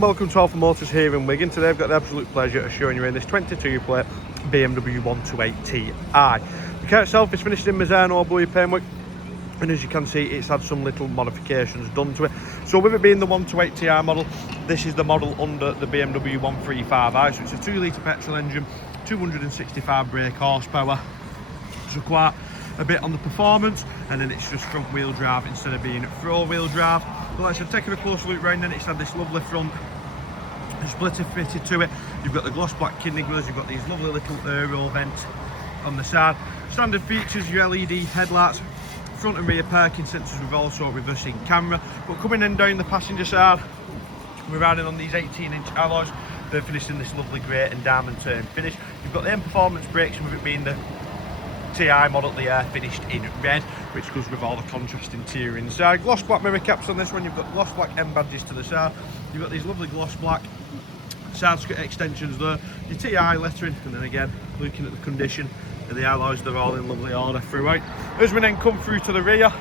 Welcome to Alpha Motors here in Wigan. Today I've got the absolute pleasure of showing you in this 22 plate BMW 128 Ti. The car itself is finished in Misano Blue Metallic, and as you can see it's had some little modifications done to it. So with it being the 128 Ti model, this is the model under the BMW 135i. So it's a 2 litre petrol engine, 265 brake horsepower, so quite a bit on the performance, and then it's just front wheel drive instead of being four wheel drive. But like I said, taking a close look round, then it's had this lovely front splitter fitted to it. You've got the gloss black kidney grills, you've got these lovely little aero vents on the side. Standard features, your LED headlights, front and rear parking sensors with also reversing camera. But coming in down the passenger side, we're riding on these 18-inch alloys. They're finished in this lovely grey and diamond turn finish. You've got the M Performance brakes, with it being the TI model, they are finished in red, which goes with all the contrast interior inside. Gloss black mirror caps on this one. You've got gloss black M badges to the side. You've got these lovely gloss black side skirt extensions there, your TI lettering, and then again, looking at the condition of the alloys, they're all in lovely order throughout. As we then come through to the rear,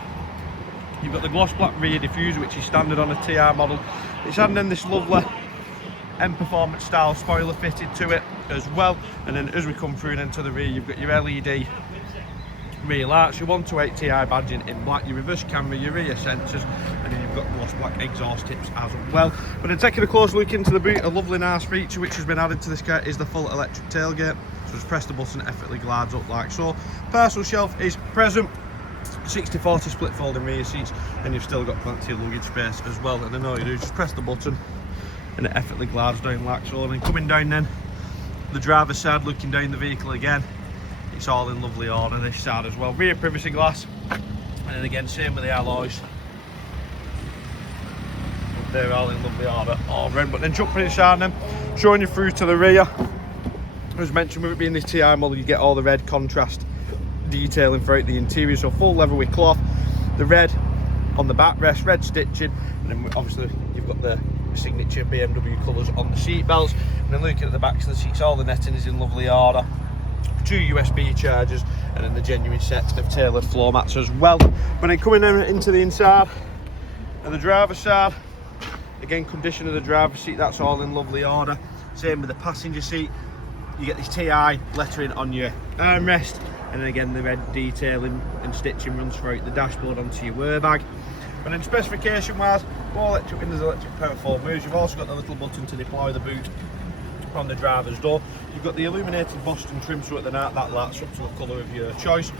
you've got the gloss black rear diffuser, which is standard on a TI model. It's had then this lovely M Performance style spoiler fitted to it as well. And then as we come through then to the rear, you've got your LED rear lights, your 128 Ti badging in black, your reverse camera, your rear sensors, and then you've got gloss black exhaust tips as well. But then taking a close look into the boot, a lovely nice feature which has been added to this car is the full electric tailgate. So just press the button, it effortlessly glides up like so. Parcel shelf is present, 60/40 split folding rear seats, and you've still got plenty of luggage space as well. And then all you do is just press the button and it effortlessly glides down like so. And then coming down then, the driver's side, looking down the vehicle again, it's all in lovely order this side as well. Rear privacy glass, and then again same with the alloys, they're all in lovely order all round. But then jumping inside them, showing you through to the rear, as mentioned, with it being this TI model, you get all the red contrast detailing throughout the interior, so full leather with cloth, the red on the backrest, red stitching, and then obviously you've got the signature BMW colours on the seat belts. And then looking at the backs of the seats, all the netting is in lovely order. 2 USB chargers, and then the genuine set of tailored floor mats as well. But then coming into the inside and the driver's side, again, condition of the driver's seat, that's all in lovely order. Same with the passenger seat. You get this TI lettering on your armrest, and then again the red detailing and stitching runs throughout the dashboard onto your wear bag. And then specification wise, more electric windows, electric Powerfold mirrors. You've also got the little button to deploy the boot on the driver's door. You've got the Illuminated Boston Trim, so at the night that lights up to the colour of your choice.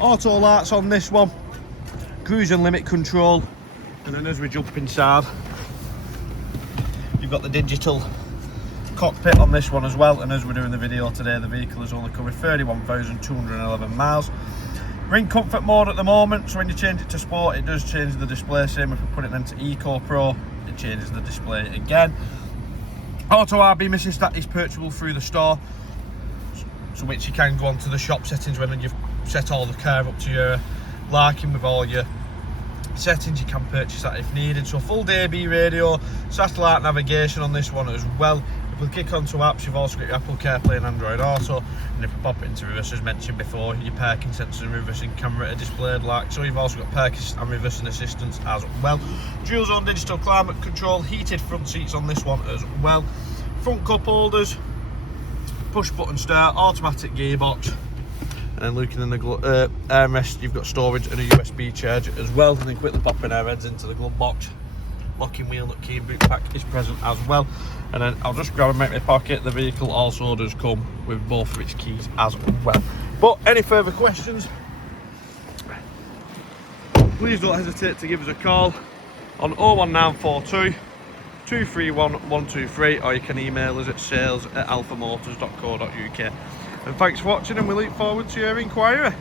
Auto lights on this one, cruise and limit control, and then as we jump inside, you've got the digital cockpit on this one as well. And as we're doing the video today, the vehicle has only covered 31,211 miles. We're in comfort mode at the moment, so when you change it to sport, it does change the display. Same if we put it into Eco Pro, it changes the display again. Auto RB assistant is purchasable through the store, so which you can go onto the shop settings when you've set all the car up to your liking with all your settings. You can purchase that if needed. So full DAB radio, satellite navigation on this one as well. If we kick onto apps, you've also got your Apple CarPlay and Android Auto, and if we pop it into reverse, as mentioned before, your parking sensors and reversing camera are displayed like so. You've also got parking and reversing assistance as well. Dual zone digital climate control, heated front seats on this one as well. Front cup holders, push button start, automatic gearbox, and then looking in the armrest, you've got storage and a USB charger as well. And then quickly popping our heads into the glove box, locking wheel nut key and boot pack is present as well. And then I'll just grab and make my pocket. The vehicle also does come with both of its keys as well. But any further questions, please don't hesitate to give us a call on 01942 231 123, or you can email us at sales@alphamotors.co.uk. And thanks for watching, and we look forward to your inquiry.